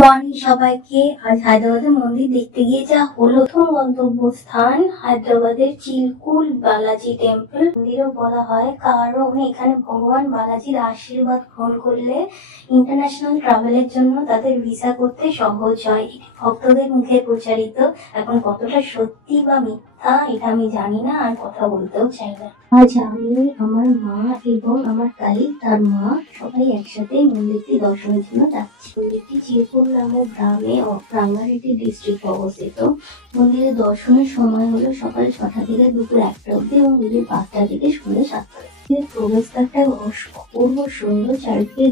Morning সবাইকে। আজ হায়দ্রাবাদের মন্দির দেখতে গিয়ে যা হলো, প্রথম গন্তব্যস্থান হায়দ্রাবাদের চিলকুল বালাজি টেম্পল। মন্দিরও বলা হয় কারণ এখানে ভগবান বালাজির আশীর্বাদ গ্রহণ করলে ইন্টারন্যাশনাল ট্রাভেলের জন্য তাদের ভিসা করতে সহজ হয়। ভক্তদের মুখে প্রচারিত। এখন কতটা সত্যি বা মিথ্যা এটা আমি জানি না, আর কথা বলতেও চাই না। আজ আমি, আমার মা এবং আমার কালিগ তার মা সবাই একসাথে মন্দিরটি দর্শনের জন্য যাচ্ছি। মন্দিরটি চিরকুল নামক গ্রামে রাঙ্গারেড্ডি ডিস্ট্রিক্ট অবস্থিত। মন্দিরের দর্শনের সময় হলো সকাল 6টা থেকে দুপুর 1টা অব্দি এবং দুপুর 5টা থেকে সন্ধ্যে 7টা। প্রবেশদ্বারটা অপূর্ব সুন্দর, চারিদিকে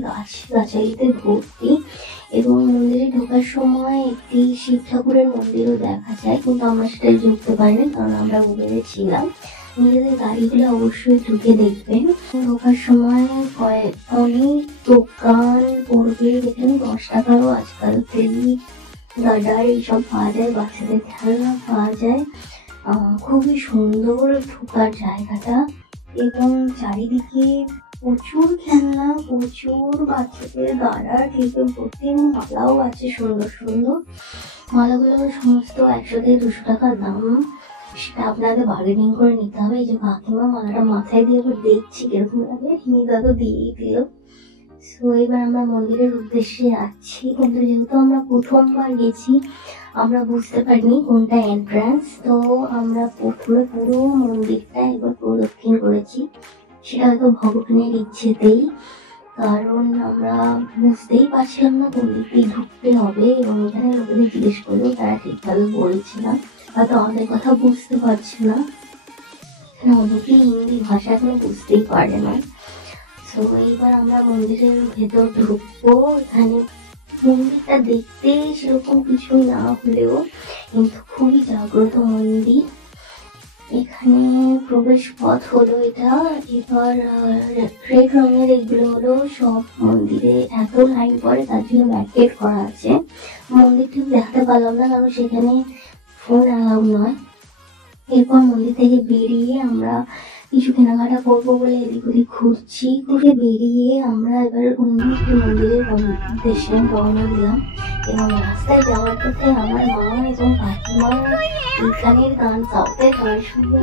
গাছালিতে ভর্তি এবং মন্দিরে ঢোকার সময় একটি শিব ঠাকুরের মন্দিরও দেখা যায়, কিন্তু আমরা সেটাই ঢুকতে পারিনি কারণ আমরা উবেরে ছিলাম। নিজেদের গাড়িগুলো অবশ্যই ঢুকে দেখবেন। ঢোকার সময় অনেক দোকান পড়বে, এখানে 10 টাকারও আজকাল তেলি গাডার এইসব পাওয়া যায়, বাচ্চাদের খেলনা পাওয়া যায়। খুবই সুন্দর ঢোকার জায়গাটা এবং চারিদিকে প্রচুর খেলনা, প্রচুর বাচ্চাদের গাডার টিপে ভর্তি এবং মালাও আছে সুন্দর সুন্দর। মালাগুলো সমস্ত 100 থেকে 200 টাকা দাম, সেটা আপনাদের বার্গেনিং করে নিতে হবে। এই যে কাকিমা মালাটা মাথায় দিয়ে দেখছি কিরকম লাগে, দাদা দিয়েই দিল। সো এবার আমরা মন্দিরের উদ্দেশ্যে যাচ্ছি, কিন্তু যেহেতু আমরা প্রথমবার গেছি আমরা বুঝতে পারিনি কোনটা এন্ট্রান্স। তো আমরা প্রথমে পুরো মন্দিরটা একবার প্রদক্ষিণ করেছি, সেটা হয়তো ভগবানের ইচ্ছেতেই, কারণ আমরা বুঝতেই পারছিলাম না কোন দিক দিয়ে ঢুকতে হবে এবং এখানে লোকেদের জিজ্ঞেস করলেও তারা ঠিকভাবে বলছে না, হয়তো আমাদের কথা বুঝতে পারছে না। এখানে অনেকে হিন্দি ভাষা এখনো বুঝতেই পারে না। তো এইবার আমরা মন্দিরের ভেতর ঢুকবো। এখানে মন্দিরটা দেখতে সেরকম কিছু না হলেও কিন্তু খুবই জাগ্রত মন্দির। এখানে প্রবেশ পথ হলো এটা। এবার রেড রঙের এগুলো হলো সব মন্দিরে এত লাইন পরে, তার জন্য ব্যারিকেড করা আছে। মন্দিরটা দেখাতে পারলাম না কারণ সেখানে ফোন অ্যালাউ নয়। এরপর মন্দির থেকে বেরিয়ে আমরা কিছু কেনাকাটা করবো বলে এদিক ওদিক ঘুরছি। ঘুরে বেরিয়ে আমরা এবার অন্য একটি মন্দিরের উদ্দেশ্যে রওনা দিলাম এবং রাস্তায় যাওয়ার পথে আমার মা এবং কাকিমা এখানের গান, সাউথের গান শুনবে।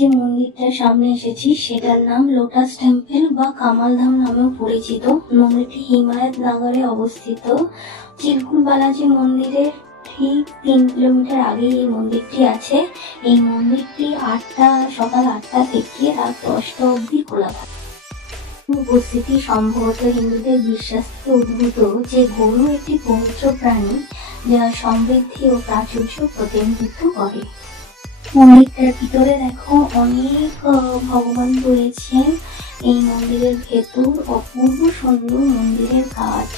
যে মন্দিরটার সামনে এসেছি সেটার নাম লোটাস টেম্পল বা কামালধাম নামেও পরিচিত। মন্দিরটি হিমায়ত নগরে অবস্থিত। চিলকুল বালাজি মন্দিরের ঠিক 3 কিলোমিটার আগে এই মন্দিরটি আছে। এই মন্দিরটি সকাল 8টা থেকে রাত 10টা অব্দি খোলা থাকে। উপস্থিতি সম্ভবত হিন্দুদের বিশ্বাস থেকে উদ্ভূত যে গরু একটি পবিত্র প্রাণী যা সমৃদ্ধি ও প্রাচুর্য প্রতিনিধিত্ব করে। মন্দিরটার ভিতরে দেখো অনেক ভগবান রয়েছেন। এই মন্দিরের ভেতর অপূর্ব সুন্দর মন্দিরের কাজ।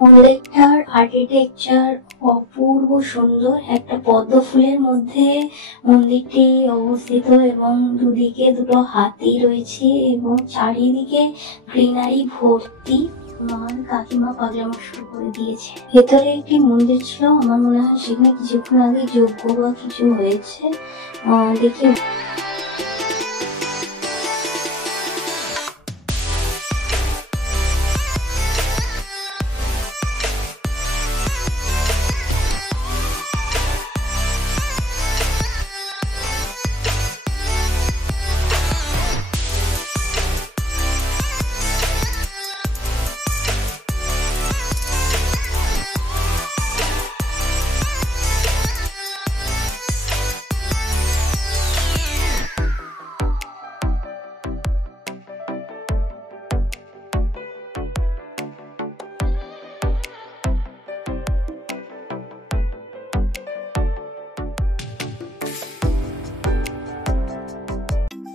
মন্দিরটার আর্কিটেকচার অপূর্ব সুন্দর। একটা পদ্ম ফুলের মধ্যে মন্দিরটি অবস্থিত এবং দুদিকে দুটো হাতি রয়েছে এবং চারিদিকে গ্রিনারি ভর্তি। আমার কাকিমা পাগলামো শুরু করে দিয়েছে। ভেতরে একটি মন্দির ছিল, আমার মনে হয় সেখানে কিছুক্ষণ আগে যজ্ঞ বা কিছু হয়েছে। দেখি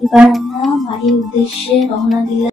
এবার আমরা বাড়ির উদ্দেশ্যে রওনা দিলাম।